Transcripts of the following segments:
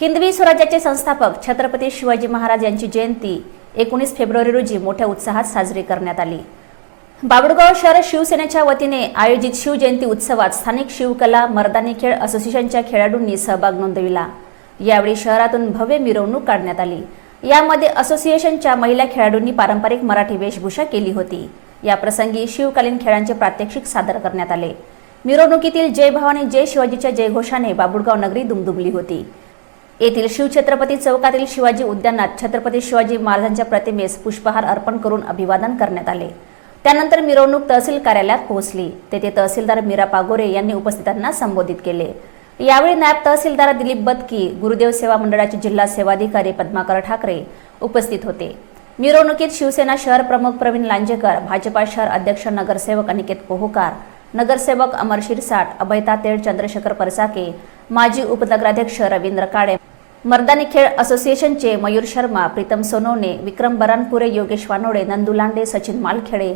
हिंदवी स्वराज्याचे संस्थापक छत्रपती शिवाजी महाराज यांची जयंती एकोणीस फेब्रुवारी रोजी मोठ्या उत्साहात साजरी करण्यात आली. बाबुळगाव शहर शिवसेनेच्या वतीने आयोजित शिवजयंती उत्सवात स्थानिक शिवकला मर्दानी खेळ असोसिएशनच्या खेळाडूंनी सहभाग नोंदविला. यावेळी शहरातून भव्य मिरवणूक काढण्यात आली. यामध्ये असोसिएशनच्या महिला खेळाडूंनी पारंपरिक मराठी वेशभूषा केली होती. याप्रसंगी शिवकालीन खेळांचे प्रात्यक्षिक सादर करण्यात आले. मिरवणुकीतील जय भवानी जय शिवाजीच्या जयघोषाने बाबुळगाव नगरी दुमदुमली होती. येथील शिवछत्रपती चौकातील शिवाजी उद्यानात छत्रपती शिवाजी महाराजांच्या प्रतिमेस पुष्पहार अर्पण करून अभिवादन करण्यात आले. त्यानंतर मिरवणूक तहसील कार्यालयात पोहोचली. तेथे तहसीलदार मीरा पागोरे यांनी उपस्थितांना संबोधित केले. यावेळी नायब तहसीलदार दिलीप बदकी गुरुदेव सेवा मंडळाचे जिल्हा सेवाधिकारी पद्माकर ठाकरे उपस्थित होते. मिरवणुकीत शिवसेना शहर प्रमुख प्रवीण लांजेकर भाजपा शहर अध्यक्ष नगरसेवक अनिकेत पोहकार नगरसेवक अमर शिरसाट अभयता तेळ चंद्रशेखर परसाके माजी उपनगराध्यक्ष रवींद्र काळे मर्दानी खेळ असोसिएशनचे मयूर शर्मा प्रीतम सोनवणे विक्रम बरानपुरे योगेश वानोडे नंदू लांडे सचिन मालखेडे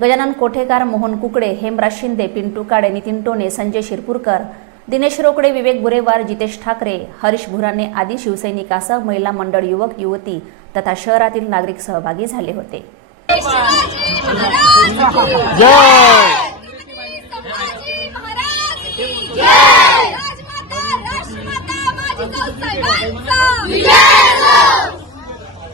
गजानन कोठेकार मोहन कुकडे हेमराज शिंदे पिंटू काडे नितीन टोणे संजय शिरपूरकर दिनेश रोकडे विवेक बुरेवार जितेश ठाकरे हरीश भुराने आदी शिवसैनिकासह महिला मंडळ युवक युवती तथा शहरातील नागरिक सहभागी झाले होते. 你们好你